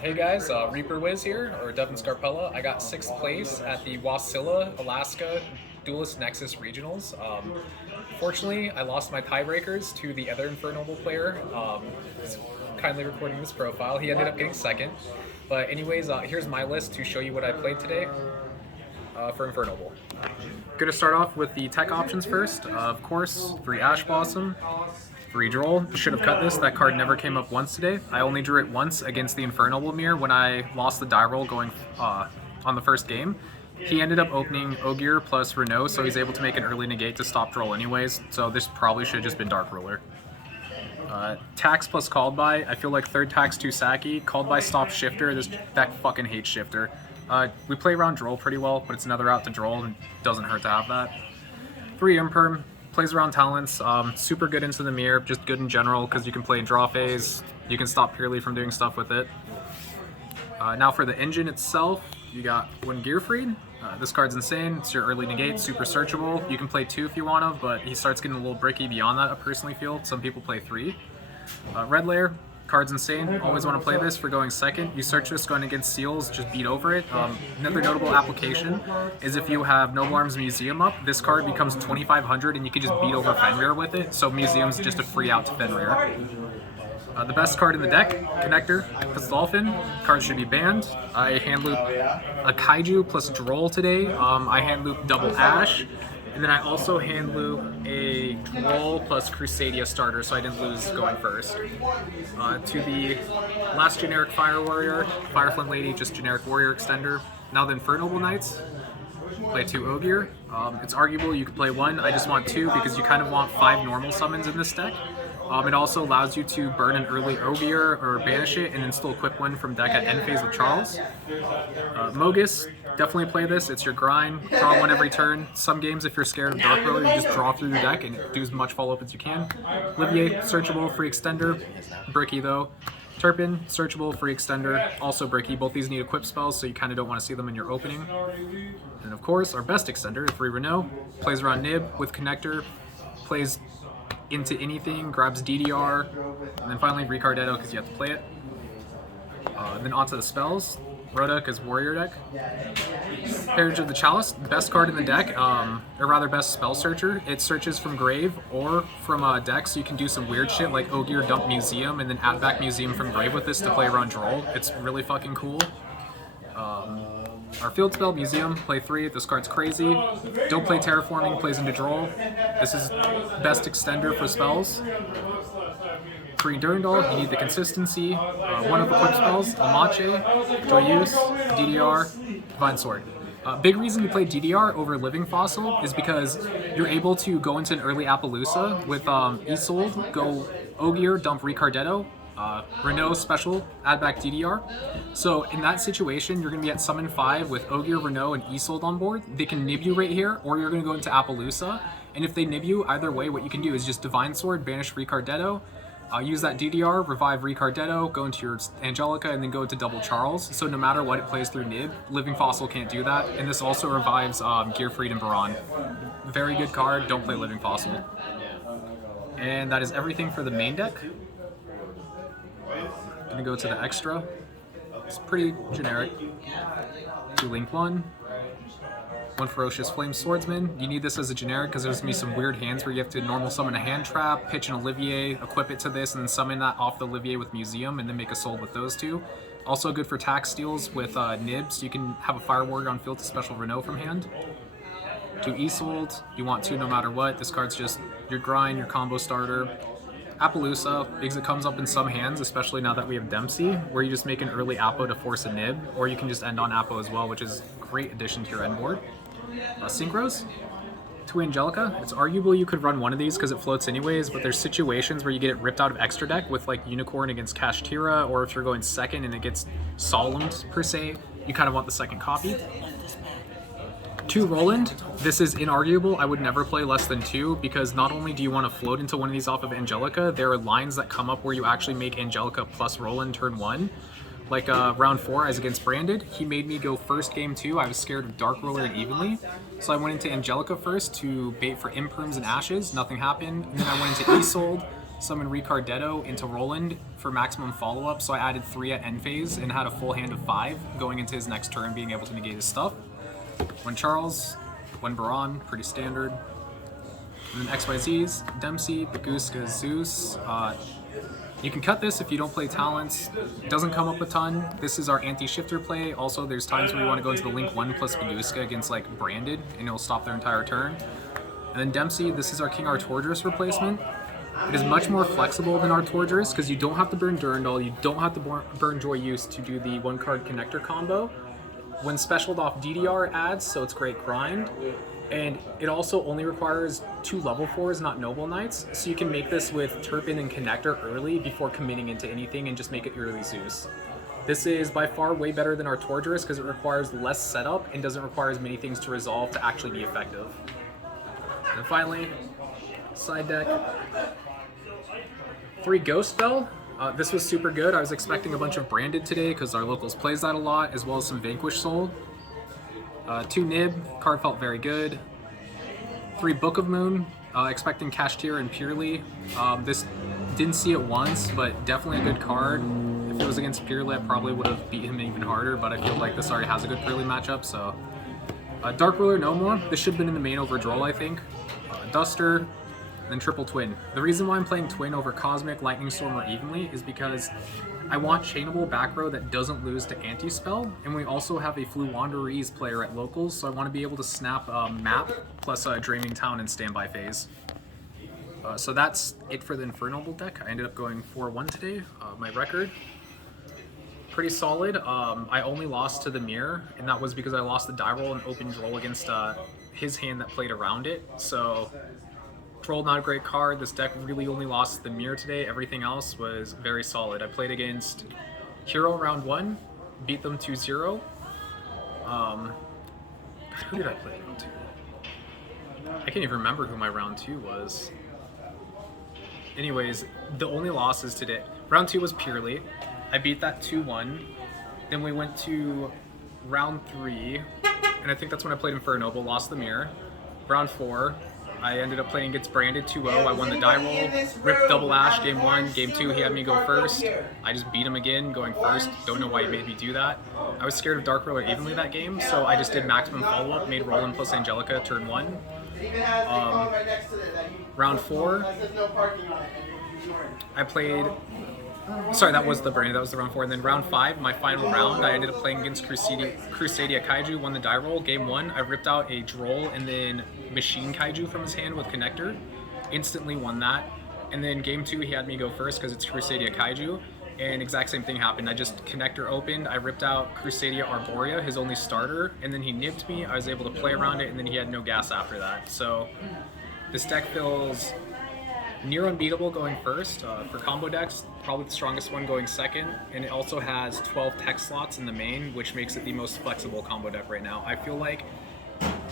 Hey guys, Reaper Wiz here, or Devon Scarpella. I got 6th place at the Wasilla, Alaska Duelist Nexus Regionals. Fortunately, I lost my tiebreakers to the other Infernoble player. He's kindly recording this profile. He ended up getting 2nd. But anyways, here's my list to show you what I played today for Infernoble. Gonna start off with the tech options first. Of course, 3 Ash Blossom, 3 Droll. Should have cut this. That card never came up once today. I only drew it once against the Infernoble mirror when I lost the die roll going on the first game. He ended up opening Ogier plus Renault, so he's able to make an early negate to stop Droll anyways, so this probably should have just been Dark Ruler. Tax plus Called By. I feel like 3rd Tax too sacky. Called By stops Shifter. This deck fucking hates Shifter. We play around Droll pretty well, but it's another out to Droll and doesn't hurt to have that. 3 Imperm. Plays around talents, super good into the mirror, just good in general because you can play in draw phase, you can stop Purrely from doing stuff with it. Now for the engine itself, you got 1 Gearfried. This card's insane, it's your early negate, super searchable. You can play 2 if you want to, but he starts getting a little bricky beyond that, I personally feel. Some people play 3. Red Layer, card's insane, always want to play this for going 2nd. You search this going against Seals, just beat over it. Another notable application is if you have Noble Arms Museum up, this card becomes 2500 and you can just beat over Fenrir with it, so Museum's just a free out to Fenrir. The best card in the deck, Connector plus Dolphin. Card should be banned. I hand loop a Kaiju plus Droll today. I hand loop double Ash. And then I also hand loop a Droll plus Crusadia starter, so I didn't lose going first. To the last generic Fire Warrior, Fireflame Lady, just generic Warrior Extender. Now the Infernoble Knights, play 2 Ogier. It's arguable you could play 1, I just want 2 because you kind of want 5 normal summons in this deck. It also allows you to burn an early Ogier or banish it and then still equip 1 from deck at end phase with Charles. Mogus, definitely play this, it's your grind, draw 1 every turn. Some games if you're scared of Dark Roller, you just draw through your deck and do as much follow-up as you can. Olivier, searchable, free extender, bricky though. Turpin, searchable, free extender, also bricky. Both these need equip spells, so you kind of don't want to see them in your opening. And of course, our best extender, free Renault, plays around Nib with Connector, plays into anything, grabs DDR, and then finally Ricardetto because you have to play it. Then onto the spells. Rhoda because warrior deck. Heritage of the Chalice, best card in the deck, or rather best spell searcher. It searches from grave or from a deck, so you can do some weird shit like Ogier dump Museum and then add back Museum from grave with this to play around Droll. It's really fucking cool. Our field spell, Museum, play 3, this card's crazy. Don't play Terraforming, plays into Droll. This is best extender for spells. 3 Durandal, you need the consistency. 1 of equip spells, Amache, Joyeuse, DDR, Divine Sword. Big reason you play DDR over Living Fossil is because you're able to go into an early Appaloosa with Isolde, go Ogier, dump Ricardetto, Renault special, add back DDR. So in that situation, you're going to be at summon 5 with Ogier, Renault, and Isolde on board. They can nib you right here, or you're going to go into Appaloosa. And if they nib you, either way, what you can do is just Divine Sword, banish Ricardetto, use that DDR, revive Ricardetto, go into your Angelica, and then go into double Charles. So no matter what, it plays through nib. Living Fossil can't do that. And this also revives Gearfried and Baron. Very good card, don't play Living Fossil. And that is everything for the main deck. Gonna go to the extra. It's pretty generic. 2 Link 1. 1 Ferocious Flame Swordsman. You need this as a generic because there's gonna be some weird hands where you have to normal summon a hand trap, pitch an Olivier, equip it to this, and then summon that off the Olivier with Museum, and then make a soul with those 2. Also good for tax steals with nibs. You can have a Fire Warrior on field to special Renault from hand. 2 Isolde. You want 2 no matter what. This card's just your grind, your combo starter. Appaloosa, because it comes up in some hands, especially now that we have Dempsey, where you just make an early Appo to force a nib, or you can just end on Appo as well, which is a great addition to your end board. Synchros, 2 Angelica. It's arguable you could run 1 of these because it floats anyways, but there's situations where you get it ripped out of extra deck with like Unicorn against Kashtira, or if you're going 2nd and it gets solemned per se, you kind of want the 2nd copy. 2 Roland, this is inarguable. I would never play less than 2 because not only do you want to float into 1 of these off of Angelica, there are lines that come up where you actually make Angelica plus Roland turn 1. Like round 4, I was against Branded. He made me go first game 2. I was scared of Dark Roller and Evenly. So I went into Angelica first to bait for Imperms and Ashes. Nothing happened. And then I went into Isolde, summon Ricardetto into Roland for maximum follow-up, so I added 3 at end phase and had a full hand of 5 going into his next turn, being able to negate his stuff. 1 Charles, 1 Baron, pretty standard. And then XYZs, Dempsey, Baguska, Zeus. You can cut this if you don't play talents. It doesn't come up a ton. This is our anti-shifter play. Also, there's times where you want to go into the Link 1 plus Baguska against like Branded, and it'll stop their entire turn. And then Dempsey, this is our King Artorgerous replacement. It is much more flexible than Artorgerous because you don't have to burn Durandal, you don't have to burn Joy Use to do the 1-card connector combo. When specialed off DDR, it adds, so it's great grind. And it also only requires 2 level 4s, not Noble Knights, so you can make this with Turpin and Connector early before committing into anything and just make it early Zeus. This is by far way better than Artorgerous because it requires less setup and doesn't require as many things to resolve to actually be effective. And finally, side deck. 3 Ghost Spell. This was super good. I was expecting a bunch of Branded today because our locals plays that a lot, as well as some Vanquish Soul. 2 Nib, card felt very good. 3 Book of Moon, expecting Kashtira and Purrely. This didn't see it once, but definitely a good card. If it was against Purrely, I probably would have beat him even harder, but I feel like this already has a good Purrely matchup, so. Dark Ruler, no more. This should have been in the main over Droll, I think. Duster, then Triple Twin. The reason why I'm playing Twin over Cosmic, Lightning Storm, or Evenly is because I want chainable back row that doesn't lose to anti-spell, and we also have a Floowandereeze player at locals, so I want to be able to snap Map plus Dreaming Town and Standby Phase. So that's it for the Infernoble deck. I ended up going 4-1 today. My record, pretty solid. I only lost to the Mirror, and that was because I lost the die roll and open roll against his hand that played around it. So Troll, not a great card. This deck really only lost the Mirror today. Everything else was very solid. I played against Hero round 1, beat them 2-0. Who did I play round 2? I can't even remember who my round 2 was. Anyways, the only losses today. Round 2 was Purrely. I beat that 2-1. Then we went to round 3, and I think that's when I played Infernoble, lost the Mirror. Round 4, I ended up playing against Branded 2-0. I won the die roll, ripped double Ash game 1. Game 2, he had me go first. I just beat him again, going first. Don't know why he made me do that. I was scared of Dark Ruler evenly that game, so I just did maximum follow-up, made Roland plus Angelica turn 1. Round 4, I played... Sorry, that was the Branded, that was the round 4. And then round 5, my final round, I ended up playing against Crusadia Kaiju, won the die roll. Game 1, I ripped out a Droll and then Machine Kaiju from his hand with Connector. Instantly won that. And then game 2, he had me go first because it's Crusadia Kaiju. And exact same thing happened. I just Connector opened, I ripped out Crusadia Arborea, his only starter, and then he nipped me. I was able to play around it, and then he had no gas after that. So this deck feels near unbeatable going first. For combo decks, probably the strongest one going second, and it also has 12 tech slots in the main, which makes it the most flexible combo deck right now. I feel like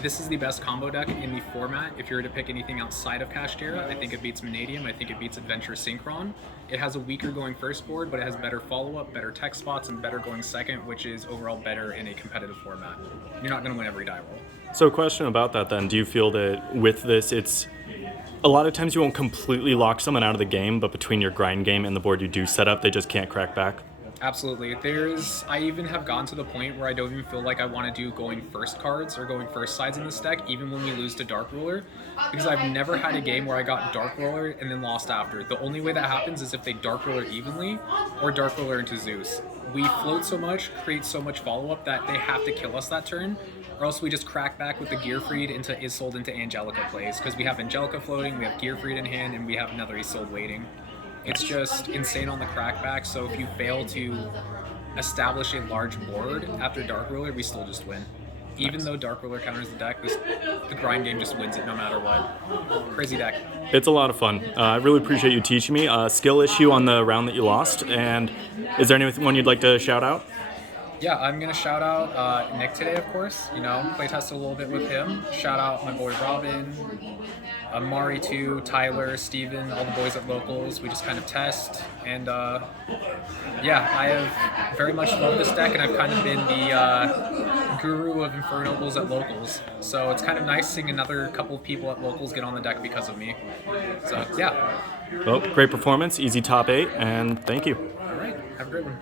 this is the best combo deck in the format. If you were to pick anything outside of Kashtira, I think it beats Mannadium, I think it beats Adventure Synchron. It has a weaker going first board, but it has better follow-up, better tech spots, and better going second, which is overall better in a competitive format. You're not going to win every die roll. So a question about that then, do you feel that with this, it's a lot of times you won't completely lock someone out of the game, but between your grind game and the board you do set up, they just can't crack back? Absolutely. I even have gotten to the point where I don't even feel like I want to do going first cards or going first sides in this deck, even when we lose to Dark Ruler, because I've never had a game where I got Dark Ruler and then lost after. The only way that happens is if they Dark Ruler evenly or Dark Ruler into Zeus. We float so much, create so much follow-up that they have to kill us that turn, or else we just crack back with the Gearfried into Isolde into Angelica plays, because we have Angelica floating, we have Gearfried in hand, and we have another Isolde waiting. It's just insane on the crackback, so if you fail to establish a large board after Dark Ruler, we still just win. Even though Dark Ruler counters the deck, the grind game just wins it no matter what. Crazy deck. It's a lot of fun. I really appreciate you teaching me. Skill issue on the round that you lost, and is there anyone you'd like to shout out? Yeah, I'm gonna shout out Nick today, of course. You know, playtested a little bit with him. Shout out my boy Robin, Mari too, Tyler, Steven, all the boys at Locals. We just kind of test, and yeah, I have very much loved this deck, and I've kind of been the guru of Infernobles at Locals. So it's kind of nice seeing another couple of people at Locals get on the deck because of me. So yeah. Well, great performance, easy top 8, and thank you. All right, have a great one.